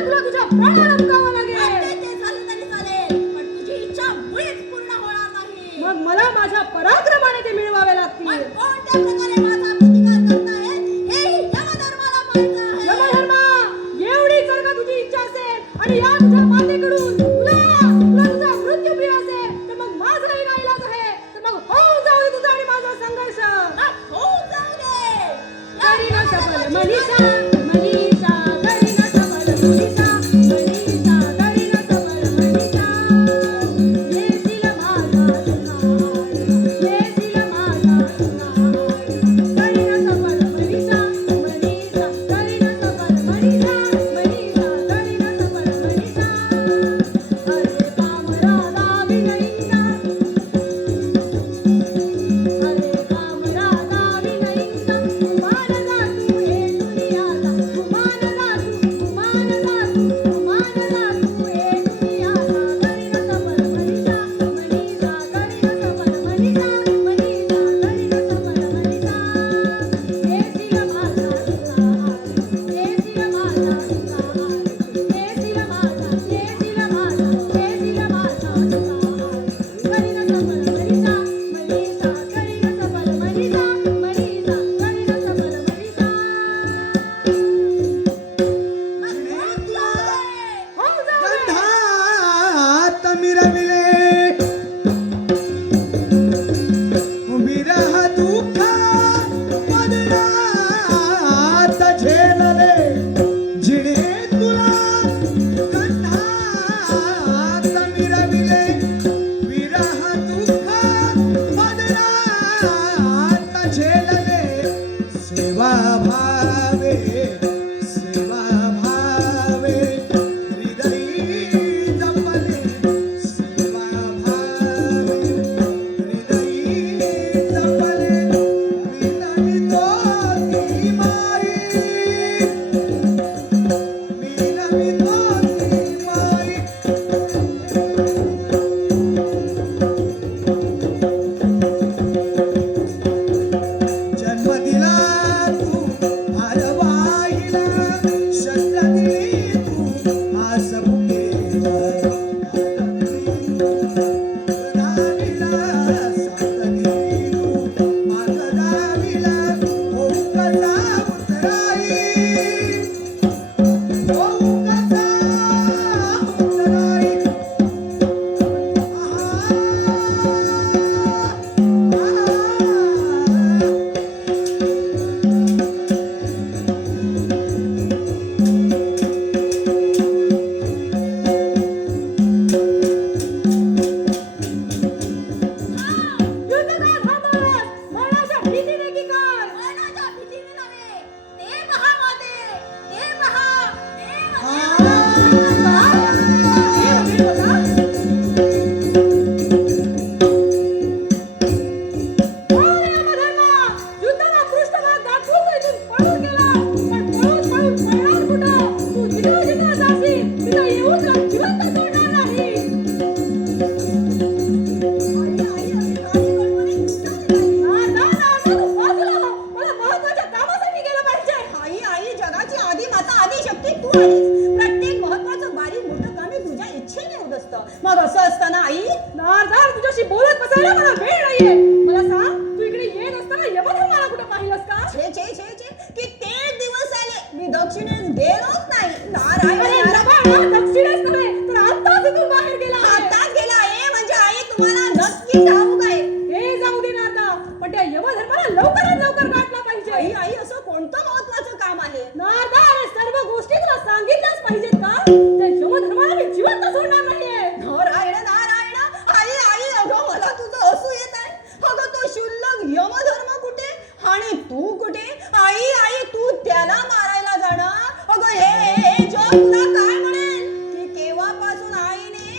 तुला तुझ्या प्राणाला मुकावं लागेल. ते झालं तरी चालेल, पण तुझी इच्छा मुळीच पूर्ण होणार नाही. मग मला माझ्या पराक्रमाने ते मिळवावे लागतील. पण कोणत्या प्रकारे माझा प्रतिकार करताय हे यमधर्माला माहित आहे. यमधर्मा, एवढी जर का तुझी इच्छा असेल आणि या तुझ्या मातेकडून तुला तुला तुझा मृत्यू प्रिय असेल तर मग माझाही नाईलाज आहे. तर मग होऊन जाऊ दे तुझा आणि माझा संघर्ष. होऊन जाऊ दे. करी न सफल मनीषा, मनीषा करी न सफल मनीषा, मनीषा करी न सफल मनीषा. येशील माझा सुनार, येशील माझा सुनार. करी न सफल मनीषा, मनीषा करी न सफल मनीषा, मनीषा करी न सफल मनीषा. अरे काम राधा विनयिका, अरे काम राधा विनयिका. कुमान जातू हे दुनियाला, कुमान जातू, कुमान जातू, कुमान जातू हे दुनियाला. करी न सफल मनीषा, मनीषा करी न सफल मनीषा, मनीषा करी न सफल मनीषा. येशील माझा सुनार, येशील माझा सुनार, येशील माझा, येशील माझा, येशील माझा सुनार. करी न सफल मनीषा, मनीषा करी न सफल मनीषा, मनीषा करी न सफल मनीषा. होऊन जाऊ दे. गंधात मिरविले विरह दुःख पदरात झेलले जिणे तुला. गंधात मिरविले विरह दुःख पदरात झेलले. सेवा भावे, सेवा भावे हृदयी जपले. सेवा भावे हृदयी जपले. विनवितो ती माई, विनवितो ती माई. जन्म दिला तू भारवाहिला, शस्त्र दिली तू आस मुकेला. दाविला साथ दिली तू माग दाविला. होऊ कसा उतराई, होऊ कसा उतराई. युद्ध का थांबवलंस? मरणाच्या भीतीने की काय? मरणाच्या भीतीने नव्हे. ते पहा माते, ते पहा, ते हे वकील होता? हो रे यमधर्मा, युद्धाला पृष्ठभाग दाखवून तू इथून पळून गेला. पण पळून पळून पळणार कुठं? तू जिथं जिथं जाशील तिथं येऊन तुला जिवंत सोडणार नाही. तू बाजूला हो. मला महत्त्वाच्या कामासाठी गेलं पाहिजे. आई आई जगाची आदी माता आदी शक्ती तू आहेस. प्रत्येक महत्वाचं बारीक मोठं काम हे तुझ्या इच्छेने होत असतं. मग असं असताना आई नारदार, तुझ्याशी बोलत बसायला मला वेळ नाहीये. मला सांग, तू इकडे येत असताना यमधर्माला कुठं पाहिलंस का? छे छे छे छे कित्येक दिवस आले मी दक्षिणेस गेलोच नाही. नारायण अरे नारायण. जबाळ, दक्षिणेस नव्हे तर आत्ताच इथून बाहेर गेला आहे. आताच गेला आहे म्हणजे आई तुम्हाला नक्की ठाऊक आहे. हे जाऊ दे नारदा, पण त्या यमधर्माला लवकरात लवकर गाठला पाहिजे. आई आई असं कोणतं महत्वाचं काम आहे? नारदा, हे सर्व गोष्टी तुला सांगितल्याच पाहिजेत का? त्या यमधर्माला मी जिवंत सोडणार नाहीये. नारायण नारायण. आई आई अगं मला तुझं हसू येत आहे. अगं तो शुल्लक यमधर्म कुठे आणि तू कुठे? आई आई तू त्याला मारायला जाणार? अगं हे जग तुला काय म्हणेल की केव्हापासून आईने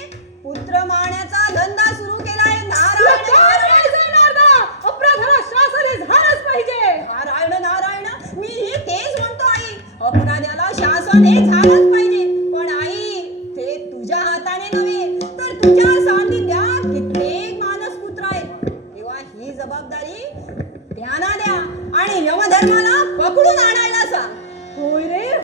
पुत्र मारण्याचा धंदा सुरू केलाय. तुला नारायण काय नारायण. म्हणायचंय नारदा? अपराधाला शासन हे झालंच पाहिजे. नारायण नारायण. मी हे तेच म्हणतो आई. अपराध्याला शासन हे झालंच पाहिजे. पण आई ते तुझ्या हाताने नव्हे तर तुझ्या सान्निध्यात कित्येक मानसपुत्र आहेत. तेव्हा ही जबाबदारी ध्यानात द्या आणि यमधर्माला पकडून आणायला सांग. होय रे.